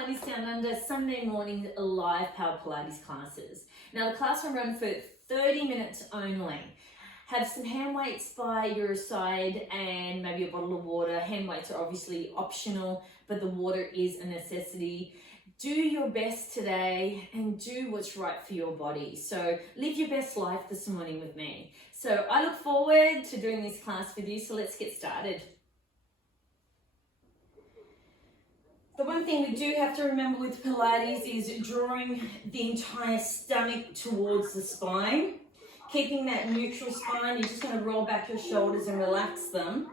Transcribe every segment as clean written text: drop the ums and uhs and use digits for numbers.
Pilates Down Under Sunday morning live Power Pilates classes. Now the class will run for 30 minutes only. Have some hand weights by your side and maybe a bottle of water. Hand weights are obviously optional, but the water is a necessity. Do your best today and do what's right for your body. So live your best life this morning with me. So I look forward to doing this class with you, so let's get started. The one thing we do have to remember with Pilates is drawing the entire stomach towards the spine. Keeping that neutral spine, you're just going to roll back your shoulders and relax them.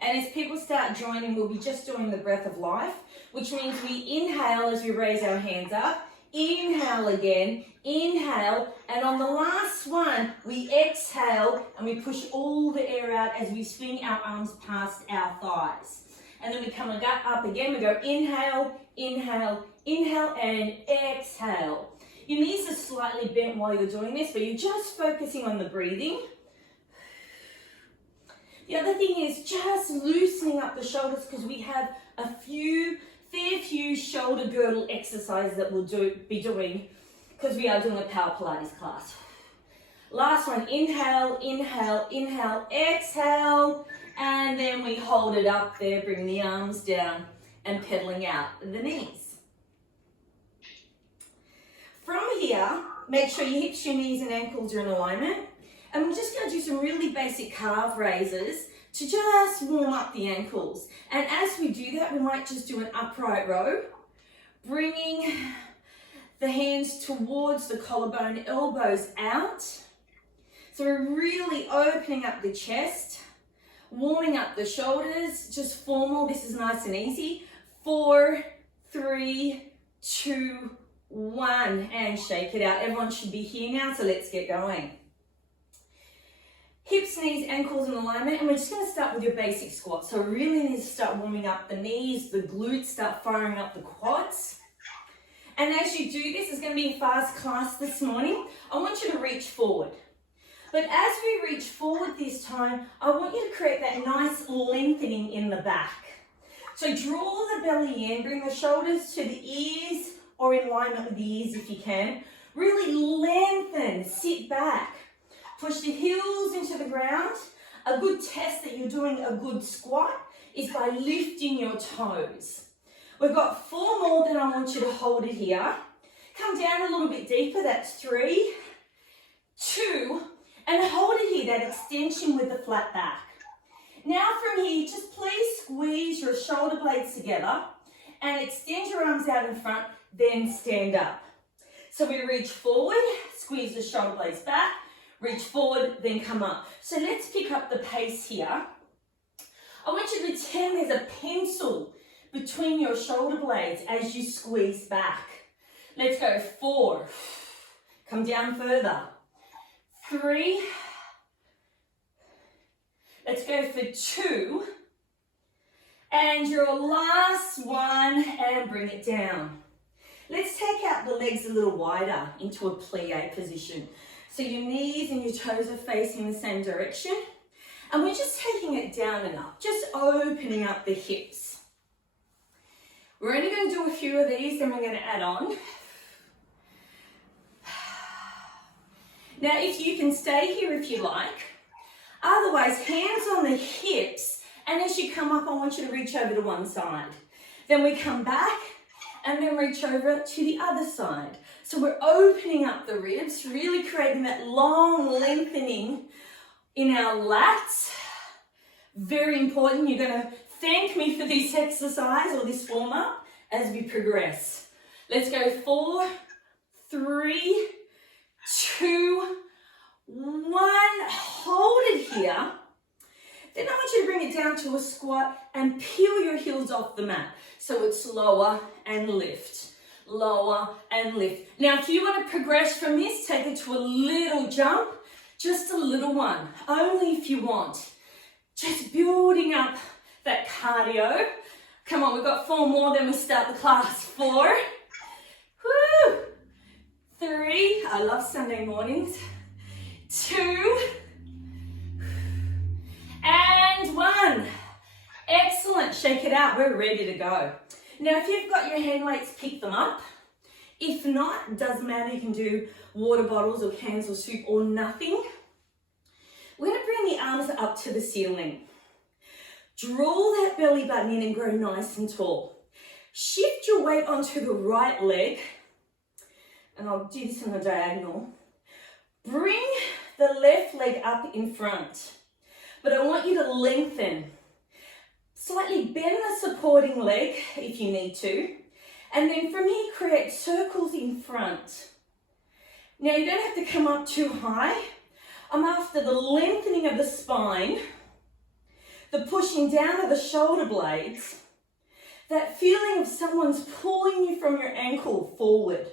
And as people start joining, we'll be just doing the breath of life, which means we inhale as we raise our hands up, inhale again, inhale, and on the last one, we exhale and we push all the air out as we swing our arms past our thighs. And then we come up again, we go inhale, inhale, inhale, and exhale. Your knees are slightly bent while you're doing this, but you're just focusing on the breathing. The other thing is just loosening up the shoulders because we have a fair few shoulder girdle exercises that we'll be doing because we are doing a Power Pilates class. Last one, inhale, inhale, inhale, exhale, and then we hold it up there, bring the arms down and pedaling out the knees. From here, make sure your hips, your knees and ankles are in alignment. And we're just going to do some really basic calf raises to just warm up the ankles. And as we do that, we might just do an upright row, bringing the hands towards the collarbone, elbows out. So we're really opening up the chest, warming up the shoulders, just formal. This is nice and easy. 4, 3, 2, 1, and shake it out. Everyone should be here now, so let's get going. Hips, knees, ankles in alignment, and we're just going to start with your basic squat. So we really need to start warming up the knees, the glutes, start firing up the quads. And as you do this, it's going to be a fast class this morning. I want you to reach forward. But as we reach forward this time, I want you to create that nice lengthening in the back. So draw the belly in, bring the shoulders to the ears or in alignment with the ears if you can. Really lengthen, sit back. Push the heels into the ground. A good test that you're doing a good squat is by lifting your toes. We've got 4 more that I want you to hold it here. Come down a little bit deeper, that's 3, 2, and hold it here, that extension with the flat back. Now from here, just please squeeze your shoulder blades together and extend your arms out in front, then stand up. So we reach forward, squeeze the shoulder blades back, reach forward, then come up. So let's pick up the pace here. I want you to pretend there's a pencil between your shoulder blades as you squeeze back. Let's go 4, come down further, 3, let's go for 2, and your last one, and bring it down. Let's take out the legs a little wider into a plie position. So your knees and your toes are facing the same direction. And we're just taking it down enough, just opening up the hips. We're only going to do a few of these, then we're going to add on. Now, if you can stay here if you like. Otherwise, hands on the hips. And as you come up, I want you to reach over to one side. Then we come back and then reach over to the other side. So we're opening up the ribs, really creating that long lengthening in our lats. Very important. You're going to thank me for this exercise or this warm-up as we progress. Let's go 4, 3, 2, 1. Hold it here. Then I want you to bring it down to a squat and peel your heels off the mat. So it's lower and lift. Lower and lift. Now, if you want to progress from this, take it to a little jump, just a little one, only if you want. Just building up that cardio. Come on, we've got 4 more, then we start the class. 4, woo, 3, I love Sunday mornings, 2, and 1. Excellent, shake it out, we're ready to go. Now, if you've got your hand weights, pick them up. If not, it doesn't matter, you can do water bottles or cans of soup or nothing. We're going to bring the arms up to the ceiling. Draw that belly button in and grow nice and tall. Shift your weight onto the right leg, and I'll do this on a diagonal. Bring the left leg up in front, but I want you to lengthen. Slightly bend the supporting leg if you need to, and then from here create circles in front. Now you don't have to come up too high. I'm after the lengthening of the spine, the pushing down of the shoulder blades, that feeling of someone's pulling you from your ankle forward.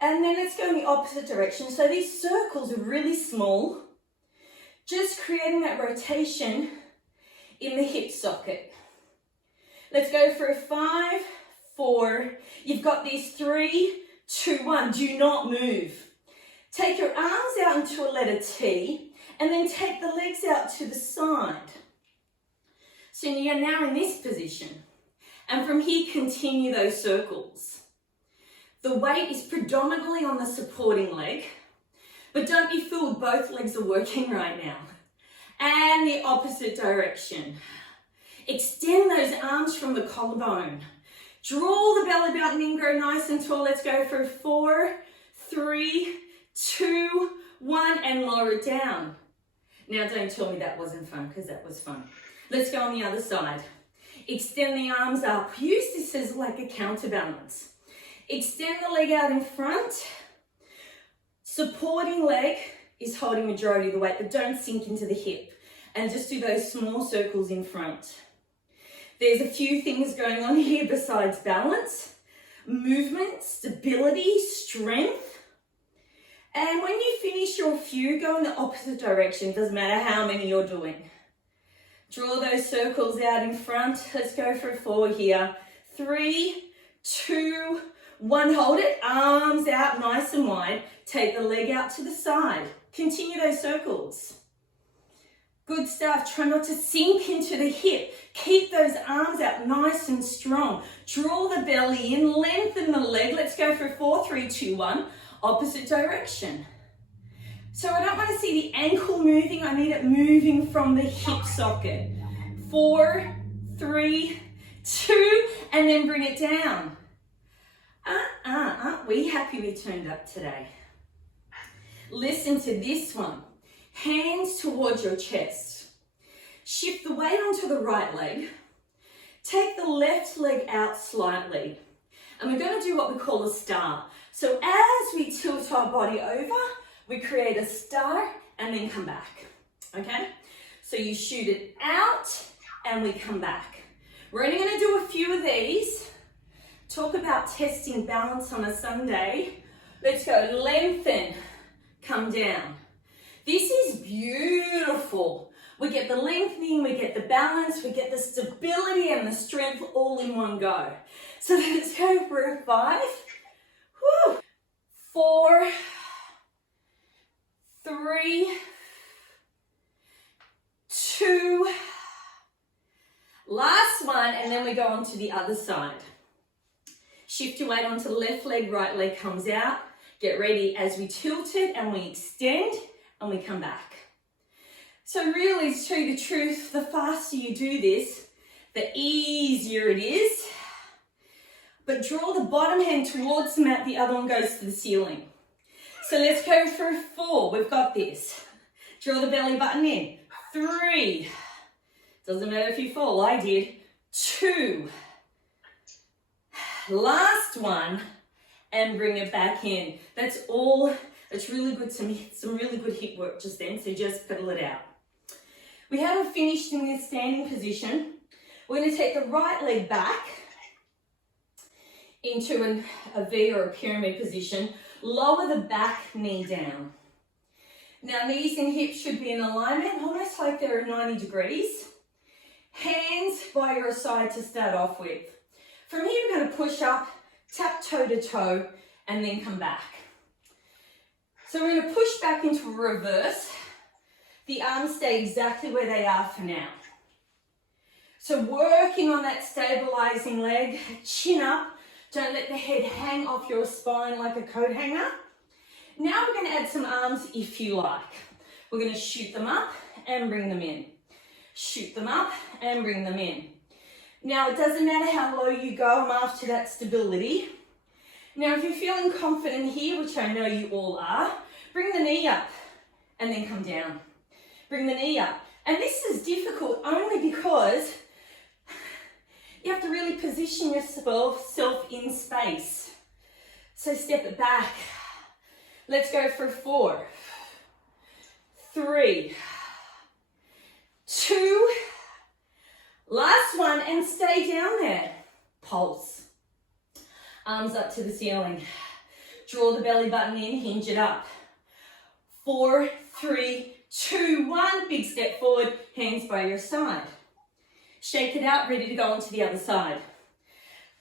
And then let's go in the opposite direction. So these circles are really small, just creating that rotation in the hip socket. Let's go for a 5, 4. You've got these 3, 2, 1. Do not move. Take your arms out into a letter T, and then take the legs out to the side. So you're now in this position. And from here, continue those circles. The weight is predominantly on the supporting leg, but don't be fooled, both legs are working right now. And the opposite direction. Extend those arms from the collarbone. Draw the belly button in, grow nice and tall. Let's go for 4, 3, 2, 1, and lower it down. Now don't tell me that wasn't fun, because that was fun. Let's go on the other side. Extend the arms up. Use this as like a counterbalance. Extend the leg out in front. Supporting leg is holding majority of the weight, but don't sink into the hip. And just do those small circles in front. There's a few things going on here besides balance, movement, stability, strength. And when you finish your few, go in the opposite direction. Doesn't matter how many you're doing. Draw those circles out in front. Let's go for a 4 here. 3, 2, 1. Hold it. Arms out nice and wide. Take the leg out to the side. Continue those circles. Good stuff. Try not to sink into the hip. Keep those arms out nice and strong. Draw the belly in. Lengthen the leg. Let's go for 4, 3, 2, 1. Opposite direction. So I don't want to see the ankle moving. I need it moving from the hip socket. 4, 3, 2, and then bring it down. Aren't we happy we turned up today? Listen to this one. Hands towards your chest. Shift the weight onto the right leg. Take the left leg out slightly. And we're going to do what we call a star. So as we tilt our body over, we create a star and then come back, okay? So you shoot it out and we come back. We're only gonna do a few of these. Talk about testing balance on a Sunday. Let's go, lengthen, come down. This is beautiful. We get the lengthening, we get the balance, we get the stability and the strength all in one go. So let's go for a 5, 4, 3, 2, last one, and then we go on to the other side. Shift your weight onto the left leg, right leg comes out. Get ready as we tilt it and we extend and we come back. So really, to tell you the truth, the faster you do this, the easier it is. But draw the bottom hand towards the mat, the other one goes to the ceiling. So let's go for 4, we've got this. Draw the belly button in. 3, doesn't matter if you fall, I did. 2, last one, and bring it back in. That's all, it's really good to me, some really good hip work just then, so just pedal it out. We haven't finished in this standing position. We're going to take the right leg back into a V or a pyramid position. Lower the back knee down. Now knees and hips should be in alignment, almost like they're 90 degrees. Hands by your side to start off with. From here we're going to push up, tap toe to toe, and then come back. So we're going to push back into reverse. The arms stay exactly where they are for now. So working on that stabilizing leg, chin up. Don't let the head hang off your spine like a coat hanger. Now we're going to add some arms if you like. We're going to shoot them up and bring them in. Shoot them up and bring them in. Now it doesn't matter how low you go, I'm after that stability. Now if you're feeling confident here, which I know you all are, bring the knee up and then come down. Bring the knee up. And this is difficult only because you have to really position yourself in space. So step it back. Let's go for 4, 3, 2, last one, and stay down there. Pulse. Arms up to the ceiling. Draw the belly button in, hinge it up. 4, 3, 2, 1. Big step forward, hands by your side. Shake it out, ready to go on to the other side.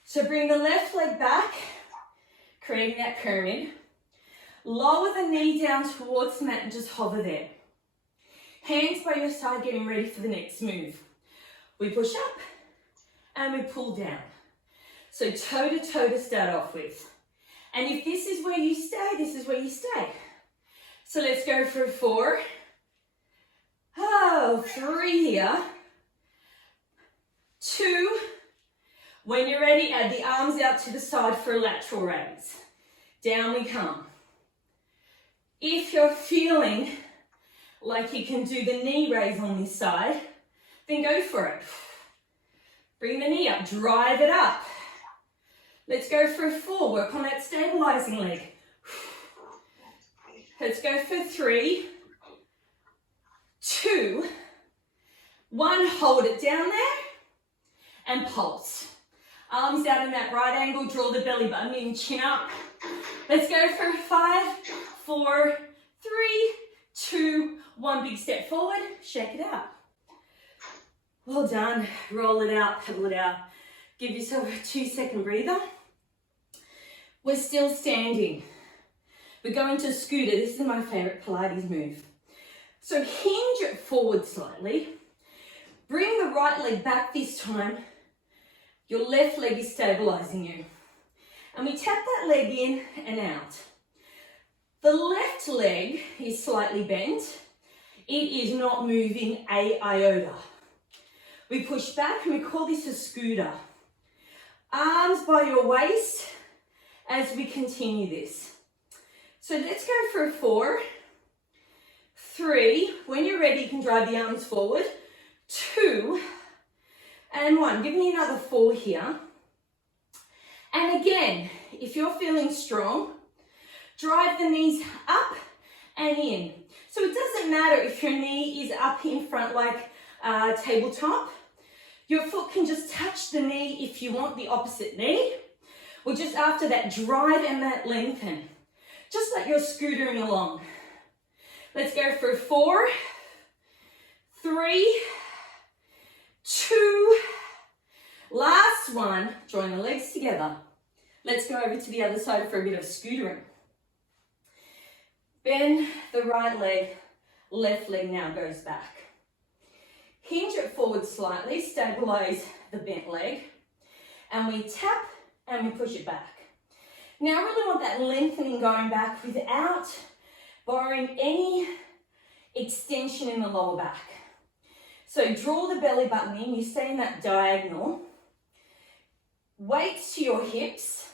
So bring the left leg back, creating that pyramid. Lower the knee down towards the mat and just hover there. Hands by your side, getting ready for the next move. We push up and we pull down. So toe to toe to start off with. And if this is where you stay, this is where you stay. So let's go for 4. 3 here. 2. When you're ready, add the arms out to the side for a lateral raise. Down we come. If you're feeling like you can do the knee raise on this side, then go for it. Bring the knee up, drive it up. Let's go for 4, work on that stabilizing leg. Let's go for 3, 2, 1, hold it down there, and pulse. Arms out in that right angle, draw the belly button in, chin up. Let's go for 5, 4, 3, 2, 1, big step forward, shake it out. Well done, roll it out, pedal it out. Give yourself a 2-second breather. We're still standing. We're going to scooter. This is my favorite Pilates move. So hinge it forward slightly. Bring the right leg back this time. Your left leg is stabilizing you. And we tap that leg in and out. The left leg is slightly bent. It is not moving a iota. We push back and we call this a scooter. Arms by your waist as we continue this. So let's go for 4, 3. When you're ready, you can drive the arms forward. 2 and 1. Give me another 4 here. And again, if you're feeling strong, drive the knees up and in. So it doesn't matter if your knee is up in front like tabletop. Your foot can just touch the knee if you want the opposite knee. Or just after that, drive and that lengthen. Just like you're scootering along. Let's go for 4, 3, 2, last one. Join the legs together. Let's go over to the other side for a bit of scootering. Bend the right leg, left leg now goes back. Hinge it forward slightly, stabilize the bent leg, and we tap and we push it back. Now I really want that lengthening going back without borrowing any extension in the lower back. So draw the belly button in, you stay in that diagonal. Weights to your hips.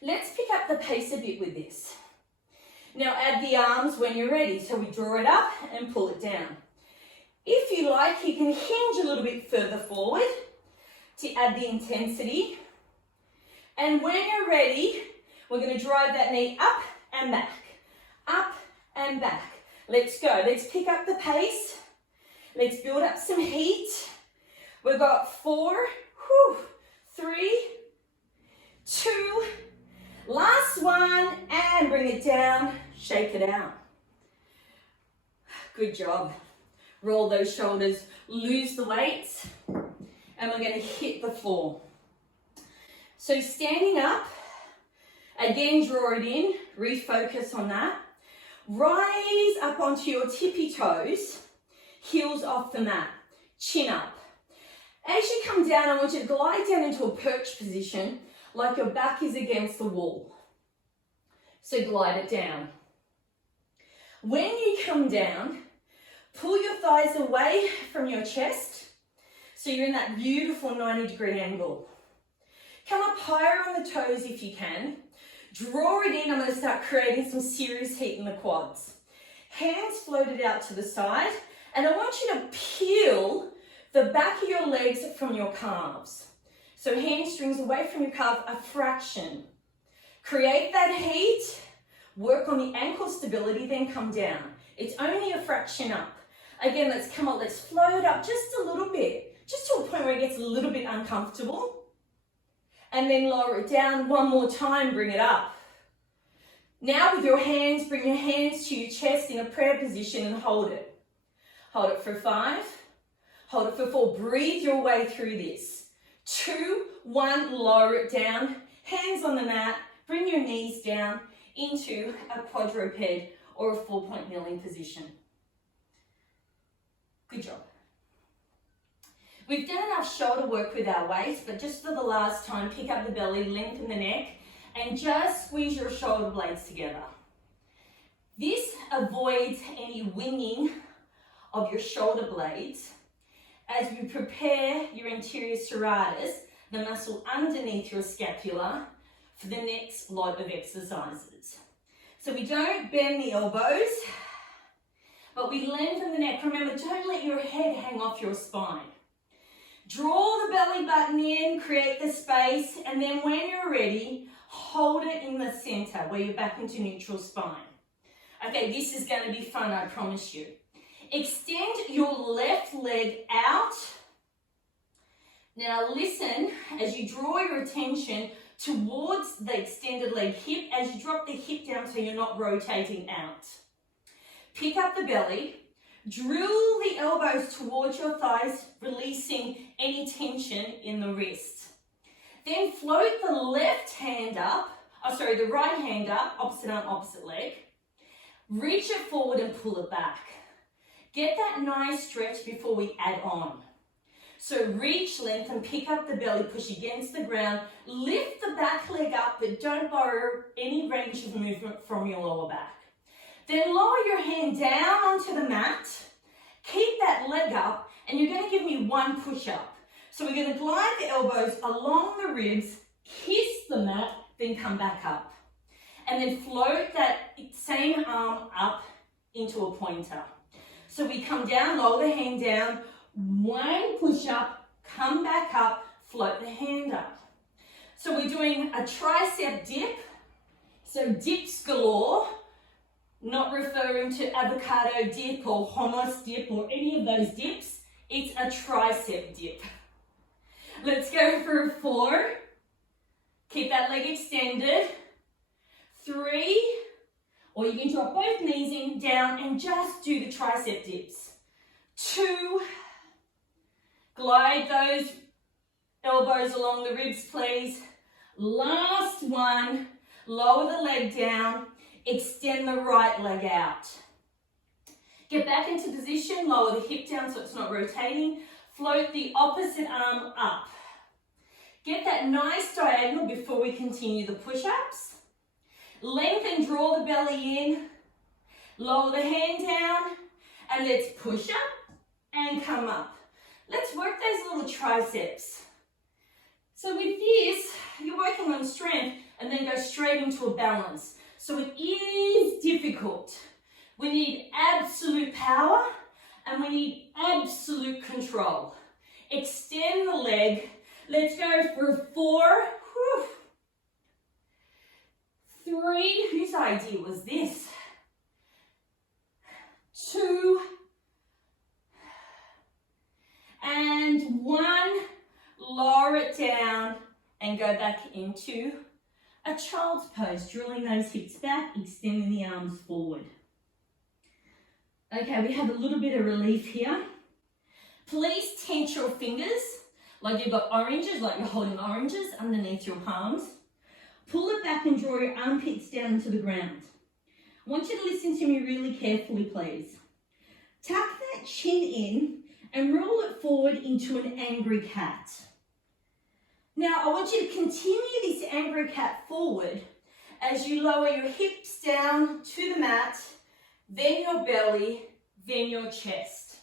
Let's pick up the pace a bit with this. Now add the arms when you're ready. So we draw it up and pull it down. If you like, you can hinge a little bit further forward to add the intensity. And when you're ready, we're going to drive that knee up and back, up and back. Let's go. Let's pick up the pace. Let's build up some heat. We've got 4, 3, 2, last one, and bring it down, shake it out. Good job. Roll those shoulders, lose the weights, and we're going to hit the floor. So standing up, again draw it in, refocus on that. Rise up onto your tippy toes, heels off the mat, chin up. As you come down, I want you to glide down into a perch position, like your back is against the wall. So glide it down. When you come down, pull your thighs away from your chest, so you're in that beautiful 90-degree angle. Come up higher on the toes if you can. Draw it in. I'm going to start creating some serious heat in the quads. Hands floated out to the side, and I want you to peel the back of your legs from your calves. So hamstrings away from your calf, a fraction. Create that heat, work on the ankle stability, then come down. It's only a fraction up. Again, let's come up, let's float up just a little bit, just to a point where it gets a little bit uncomfortable. And then lower it down one more time, bring it up. Now with your hands, bring your hands to your chest in a prayer position and hold it. Hold it for 5, hold it for 4, breathe your way through this. 2, 1, lower it down, hands on the mat, bring your knees down into a quadruped or a 4-point kneeling position. Good job. We've done enough shoulder work with our weights, but just for the last time, pick up the belly, lengthen the neck, and just squeeze your shoulder blades together. This avoids any winging of your shoulder blades as you prepare your anterior serratus, the muscle underneath your scapula, for the next lot of exercises. So we don't bend the elbows, but we lengthen the neck. Remember, don't let your head hang off your spine. Draw the belly button in, create the space, and then when you're ready, hold it in the center where you're back into neutral spine. Okay, this is going to be fun, I promise you. Extend your left leg out. Now listen as you draw your attention towards the extended leg hip as you drop the hip down so you're not rotating out. Pick up the belly, drill the elbows towards your thighs, releasing any tension in the wrist. Then float the left hand up, the right hand up, opposite arm, opposite leg. Reach it forward and pull it back. Get that nice stretch before we add on. So reach, lengthen, pick up the belly, push against the ground, lift the back leg up, but don't borrow any range of movement from your lower back. Then lower your hand down onto the mat, keep that leg up, and you're going to give me one push-up. So we're going to glide the elbows along the ribs, kiss the mat, then come back up. And then float that same arm up into a pointer. So we come down, lower the hand down, one push up, come back up, float the hand up. So we're doing a tricep dip. So dips galore, not referring to avocado dip or hummus dip or any of those dips. It's a tricep dip. Let's go for 4. Keep that leg extended. 3, or you can drop both knees in, down, and just do the tricep dips. 2, glide those elbows along the ribs, please. Last one, lower the leg down, extend the right leg out. Get back into position, lower the hip down so it's not rotating. Float the opposite arm up. Get that nice diagonal before we continue the push-ups. Lengthen, draw the belly in, lower the hand down, and let's push up and come up. Let's work those little triceps. So with this, you're working on strength and then go straight into a balance. So it is difficult. We need absolute power and we need absolute control. Extend the leg. Let's go for 4. 3, whose idea was this? 2, and 1, lower it down and go back into a child's pose, drilling those hips back, extending the arms forward. Okay, we have a little bit of relief here. Please tense your fingers like you've got oranges, like you're holding oranges underneath your palms. Pull it back and draw your armpits down into the ground. I want you to listen to me really carefully, please. Tuck that chin in and roll it forward into an angry cat. Now, I want you to continue this angry cat forward as you lower your hips down to the mat, then your belly, then your chest.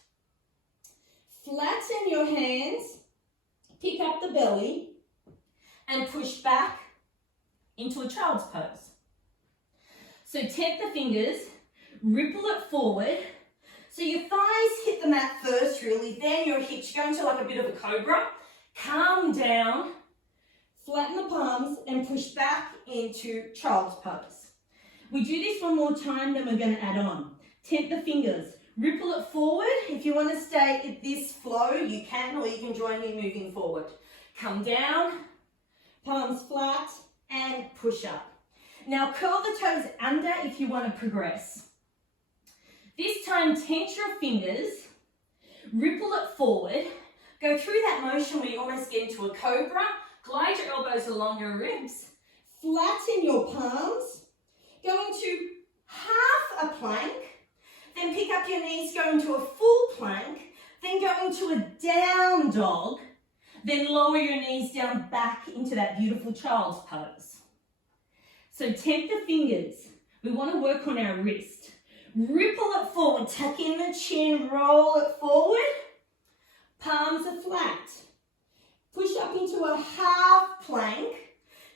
Flatten your hands, pick up the belly, and push back into a child's pose. So tap the fingers, ripple it forward. So your thighs hit the mat first, really, then your hips go into like a bit of a cobra. Calm down, flatten the palms, and push back into child's pose. We do this one more time, then we're going to add on. Tap the fingers, ripple it forward. If you want to stay at this flow, you can, or you can join me moving forward. Come down, palms flat, and push up. Now curl the toes under if you want to progress. This time, tense your fingers, ripple it forward, go through that motion where you almost get into a cobra, glide your elbows along your ribs, flatten your palms, go into half a plank, then pick up your knees, go into a full plank, then go into a down dog, then lower your knees down back into that beautiful child's pose. So tap the fingers. We want to work on our wrist. Ripple it forward, tuck in the chin, roll it forward. Palms are flat. Push up into a half plank.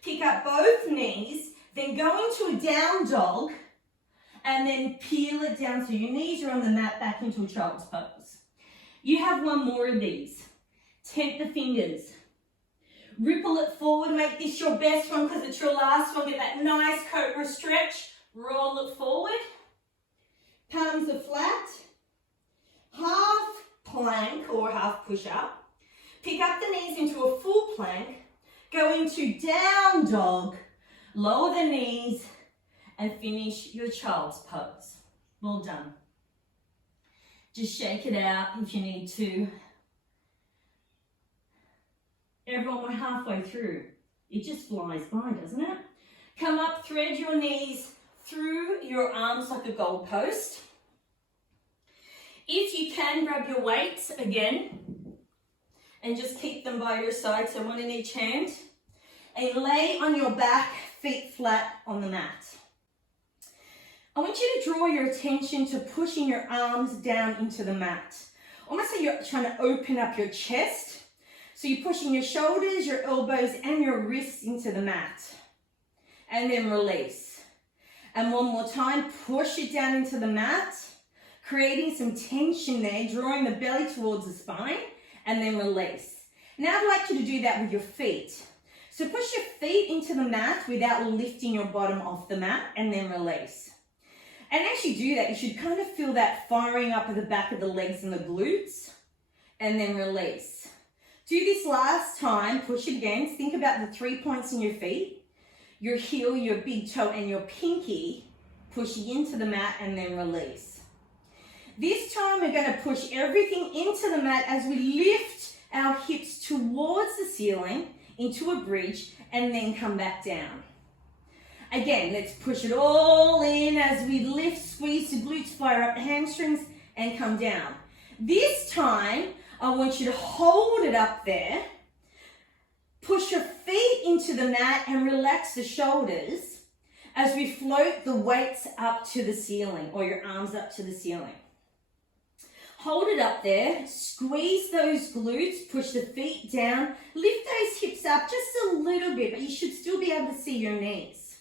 Pick up both knees, then go into a down dog, and then peel it down so your knees are on the mat back into a child's pose. You have one more of these. Tap the fingers. Ripple it forward, make this your best one because it's your last one. Get that nice cobra stretch. Roll it forward. Palms are flat. Half plank or half push up. Pick up the knees into a full plank. Go into down dog. Lower the knees and finish your child's pose. Well done. Just shake it out if you need to. Everyone, we're halfway through. It just flies by, doesn't it? Come up, thread your knees through your arms like a goalpost. If you can, grab your weights again and just keep them by your side, so one in each hand. And lay on your back, feet flat on the mat. I want you to draw your attention to pushing your arms down into the mat. Almost like you're trying to open up your chest. So you're pushing your shoulders, your elbows, and your wrists into the mat. And then release. And one more time, push it down into the mat, creating some tension there, drawing the belly towards the spine, and then release. Now I'd like you to do that with your feet. So push your feet into the mat without lifting your bottom off the mat, and then release. And as you do that, you should kind of feel that firing up at the back of the legs and the glutes, and then release. Do this last time, push it again. Think about the 3 points in your feet, your heel, your big toe, and your pinky, pushing into the mat and then release. This time we're going to push everything into the mat as we lift our hips towards the ceiling into a bridge and then come back down. Again, let's push it all in as we lift, squeeze the glutes, fire up the hamstrings, and come down. This time, I want you to hold it up there, push your feet into the mat and relax the shoulders as we float the weights up to the ceiling or your arms up to the ceiling. Hold it up there, squeeze those glutes, push the feet down, lift those hips up just a little bit, but you should still be able to see your knees.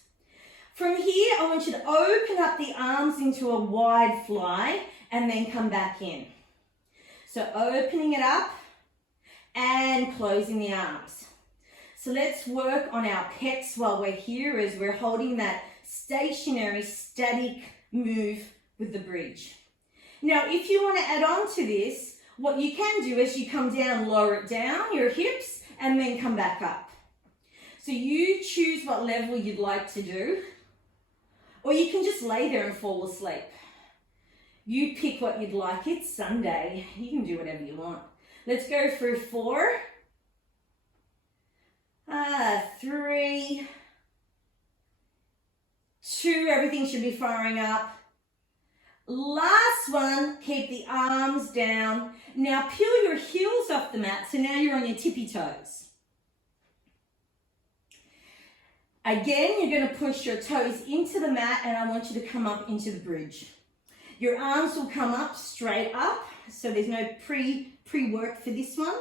From here, I want you to open up the arms into a wide fly and then come back in. So opening it up and closing the arms. So let's work on our pecs while we're here as we're holding that stationary, static move with the bridge. Now, if you want to add on to this, what you can do is you come down, lower it down, your hips, and then come back up. So you choose what level you'd like to do, or you can just lay there and fall asleep. You pick what you'd like. It's Sunday. You can do whatever you want. Let's go for 4, 3, 2, everything should be firing up. Last one, keep the arms down. Now peel your heels off the mat, so now you're on your tippy toes. Again, you're going to push your toes into the mat, and I want you to come up into the bridge. Your arms will come up straight up, so there's no pre-work for this one.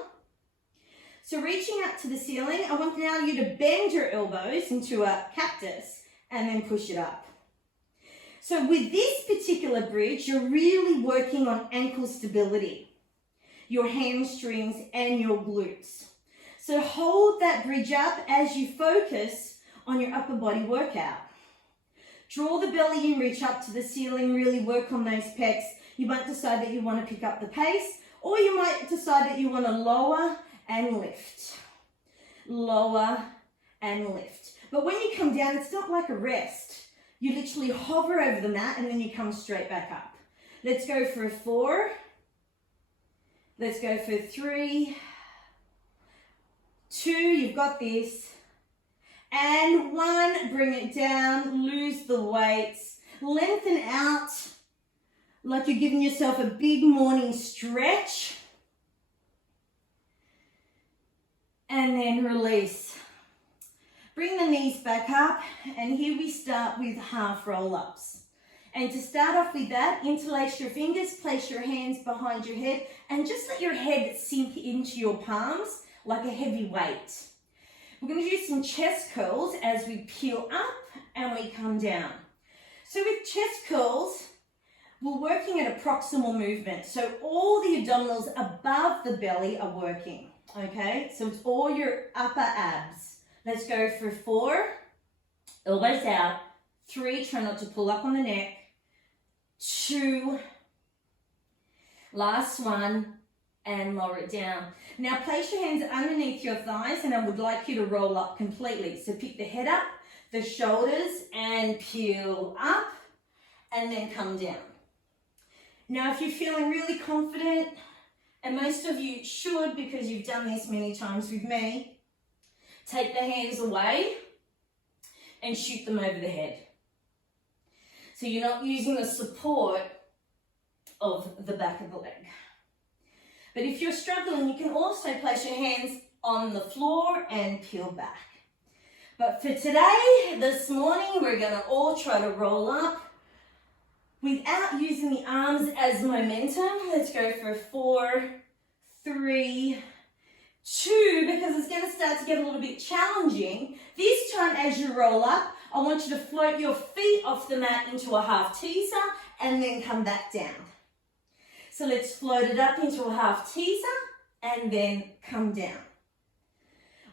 So reaching up to the ceiling, I want now you to bend your elbows into a cactus and then push it up. So with this particular bridge, you're really working on ankle stability, your hamstrings and your glutes. So hold that bridge up as you focus on your upper body workout. Draw the belly in, reach up to the ceiling, really work on those pecs. You might decide that you want to pick up the pace, or you might decide that you want to lower and lift. Lower and lift. But when you come down, it's not like a rest. You literally hover over the mat and then you come straight back up. Let's go for a 4. Let's go for 3, 2, you've got this. And 1, bring it down, lose the weights, lengthen out like you're giving yourself a big morning stretch. And then release. Bring the knees back up, and here we start with half roll-ups. And to start off with that, interlace your fingers, place your hands behind your head, and just let your head sink into your palms like a heavy weight. We're going to do some chest curls as we peel up and we come down. So with chest curls, we're working at a proximal movement. So all the abdominals above the belly are working, okay? So it's all your upper abs. Let's go for 4, elbows out. 3, try not to pull up on the neck. 2, last one, and lower it down. Now place your hands underneath your thighs, and I would like you to roll up completely. So pick the head up, the shoulders, and peel up, and then come down. Now if you're feeling really confident, and most of you should because you've done this many times with me, take the hands away and shoot them over the head. So you're not using the support of the back of the leg. But if you're struggling, you can also place your hands on the floor and peel back. But for today, this morning, we're going to all try to roll up without using the arms as momentum. Let's go for 4, 3, 2, because it's going to start to get a little bit challenging. This time as you roll up, I want you to float your feet off the mat into a half teaser and then come back down. So let's float it up into a half teaser and then come down.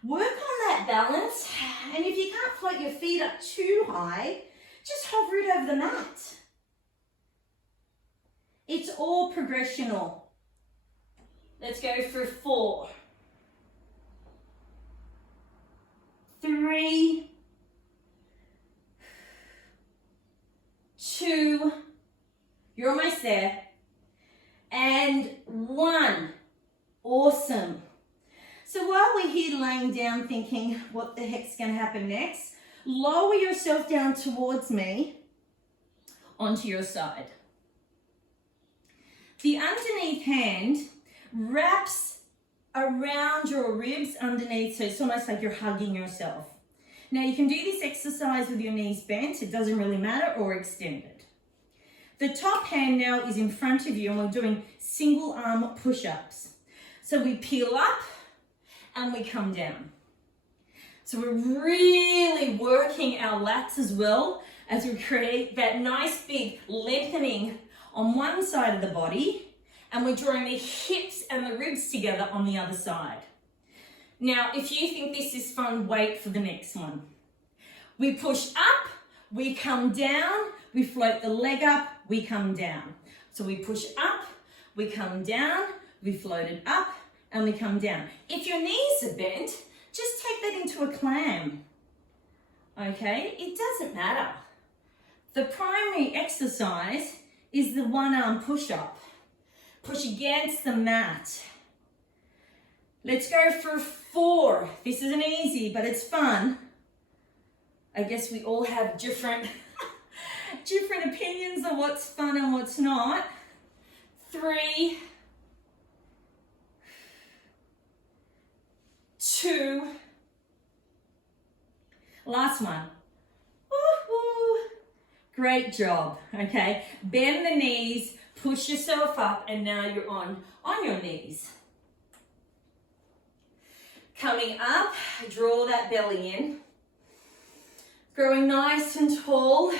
Work on that balance, and if you can't float your feet up too high, just hover it over the mat. It's all progressional. Let's go for 4, 3, 2, you're almost there, and 1. Awesome. So while we're here laying down thinking what the heck's going to happen next, lower yourself down towards me onto your side. The underneath hand wraps around your ribs underneath, so it's almost like you're hugging yourself. Now you can do this exercise with your knees bent, it doesn't really matter, or extended. The top hand now is in front of you and we're doing single arm push-ups. So we peel up and we come down. So we're really working our lats as well as we create that nice big lengthening on one side of the body, and we're drawing the hips and the ribs together on the other side. Now, if you think this is fun, wait for the next one. We push up, we come down, we float the leg up, we come down. So we push up, we come down, we float it up, and we come down. If your knees are bent, just take that into a clam. Okay, it doesn't matter. The primary exercise is the one arm push-up. Push against the mat. Let's go for 4. This isn't easy, but it's fun. I guess we all have different different opinions on what's fun and what's not. 3, 2, last one. Woo-hoo. Great job, okay? Bend the knees, push yourself up, and now you're on your knees. Coming up, draw that belly in. Growing nice and tall.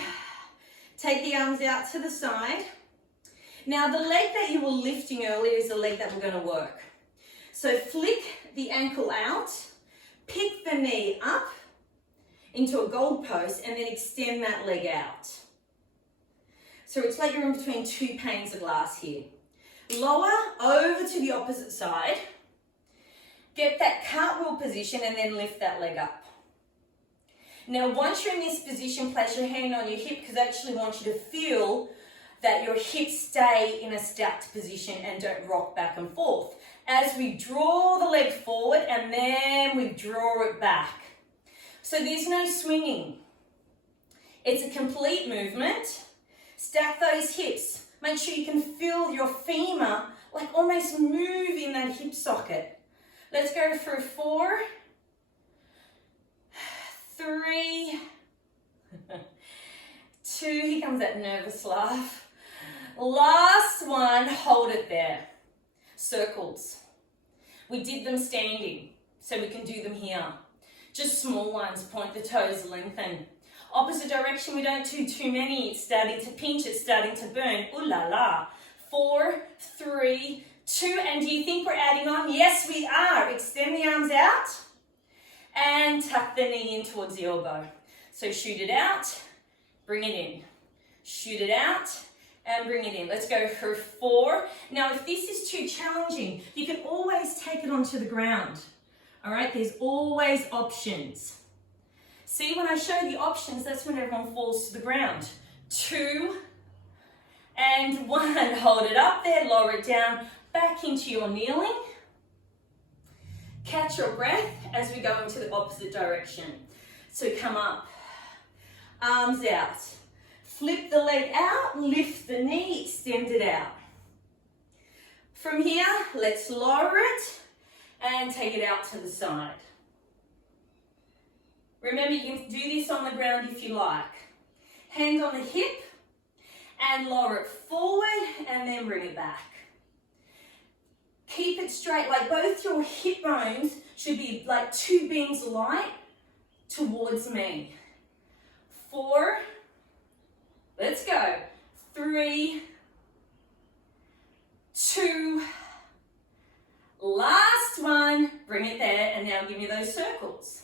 Take the arms out to the side. Now the leg that you were lifting earlier is the leg that we're going to work. So flick the ankle out, pick the knee up into a gold post, and then extend that leg out. So it's like you're in between two panes of glass here. Lower over to the opposite side. Get that cartwheel position and then lift that leg up. Now once you're in this position, place your hand on your hip, because I actually want you to feel that your hips stay in a stacked position and don't rock back and forth. As we draw the leg forward and then we draw it back. So there's no swinging. It's a complete movement. Stack those hips. Make sure you can feel your femur like almost move in that hip socket. Let's go for 4, 3, 2, here comes that nervous laugh. Last one, hold it there. Circles. We did them standing, so we can do them here. Just small ones, point the toes, lengthen. Opposite direction, we don't do too many. It's starting to pinch, it's starting to burn. Ooh la la. 4, 3, 2, and do you think we're adding on? Yes, we are. Extend the arms out and tuck the knee in towards the elbow. So shoot it out, bring it in. Shoot it out and bring it in. Let's go for 4. Now, if this is too challenging, you can always take it onto the ground. All right, there's always options. See, when I show the options, that's when everyone falls to the ground. 2 and 1. Hold it up there, lower it down, back into your kneeling. Catch your breath as we go into the opposite direction. So come up, arms out. Flip the leg out, lift the knee, extend it out. From here, let's lower it and take it out to the side. Remember, you can do this on the ground if you like. Hand on the hip and lower it forward and then bring it back. Keep it straight, like both your hip bones should be like 2 beams light towards me. 4, let's go. 3, 2, last one, bring it there, and now give me those circles.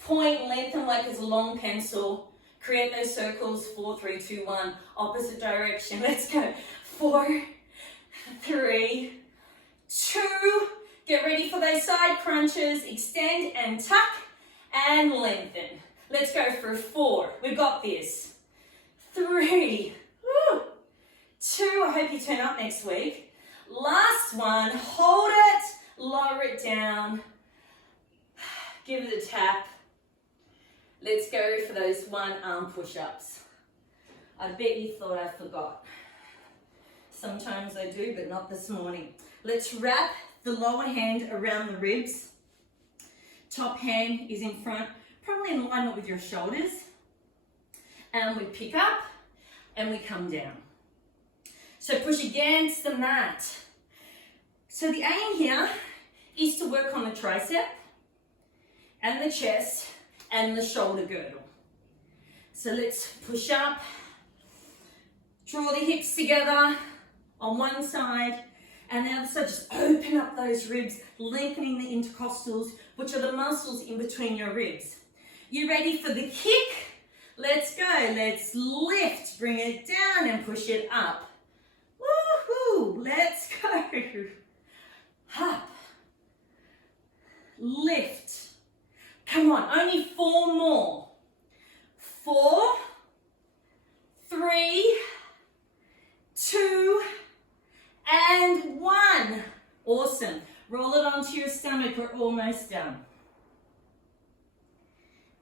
Point, lengthen like it's a long pencil. Create those circles. 4, 3, 2, 1. Opposite direction. Let's go. 4, 3, 2. Get ready for those side crunches. Extend and tuck and lengthen. Let's go for 4. We've got this. 3, 2. I hope you turn up next week. Last one. Hold it. Lower it down. Give it a tap. Let's go for those 1 arm push-ups. I bet you thought I forgot. Sometimes I do, but not this morning. Let's wrap the lower hand around the ribs. Top hand is in front, probably in alignment with your shoulders. And we pick up and we come down. So push against the mat. So the aim here is to work on the tricep and the chest and the shoulder girdle. So let's push up, draw the hips together on one side, and the other side, just open up those ribs, lengthening the intercostals, which are the muscles in between your ribs. You ready for the kick? Let's go. Let's lift, bring it down and push it up. Woohoo! Let's go. Up. Lift. Come on, only 4 more. 4, 3, 2, and 1. Awesome. Roll it onto your stomach. We're almost done.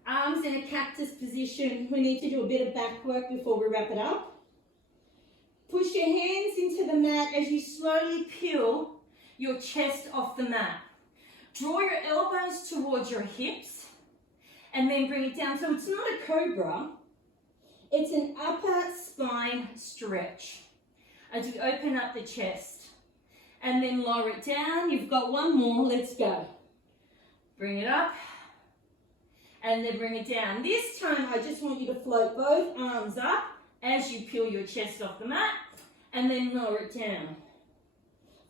Arms in in a cactus position. We need to do a bit of back work before we wrap it up. Push your hands into the mat as you slowly peel your chest off the mat. Draw your elbows towards your hips and then bring it down. So it's not a cobra, it's an upper spine stretch as you open up the chest. And then lower it down. You've got one more, let's go. Bring it up and then bring it down. This time I just want you to float both arms up as you peel your chest off the mat and then lower it down.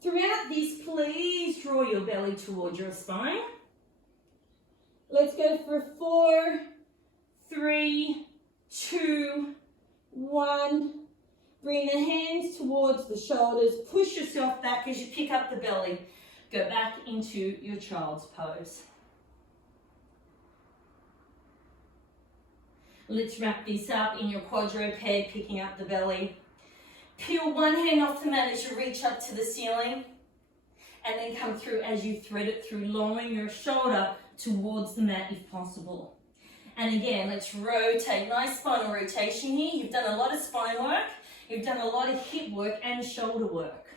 Throughout this, please draw your belly towards your spine. Let's go for 4, 3, 2, 1. Bring the hands towards the shoulders. Push yourself back as you pick up the belly. Go back into your child's pose. Let's wrap this up in your quadruped, picking up the belly. Peel one hand off the mat as you reach up to the ceiling. And then come through as you thread it through, lowering your shoulder towards the mat if possible. And again, let's rotate. Nice spinal rotation here. You've done a lot of spine work. You've done a lot of hip work and shoulder work.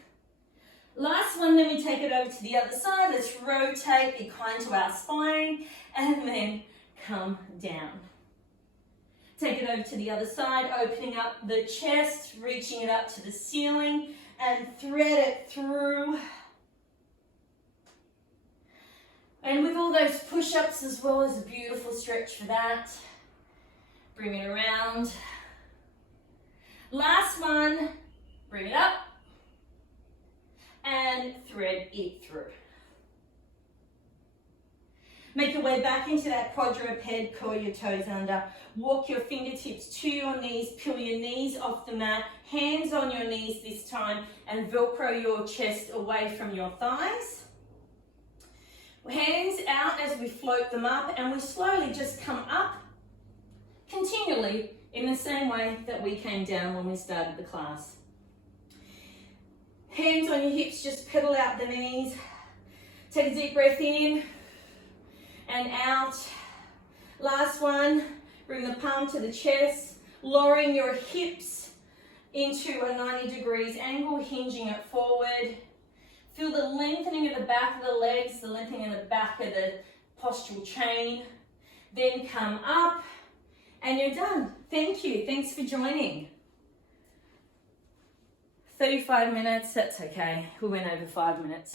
Last one, then we take it over to the other side. Let's rotate, be kind to our spine, and then come down. Take it over to the other side, opening up the chest, reaching it up to the ceiling, and thread it through. And with all those push-ups as well as a beautiful stretch for that. Bring it around. Last one, bring it up and thread it through. Make your way back into that quadruped, curl your toes under. Walk your fingertips to your knees, peel your knees off the mat, hands on your knees this time, and Velcro your chest away from your thighs. Hands out as we float them up, and we slowly just come up continually in the same way that we came down when we started the class. Hands on your hips, just pedal out the knees. Take a deep breath in and out. Last one, bring the palm to the chest, lowering your hips into a 90 degrees angle, hinging it forward. Feel the lengthening of the back of the legs, the lengthening of the back of the postural chain. Then come up and you're done. Thank you. Thanks for joining. 35 minutes, that's okay. We went over 5 minutes.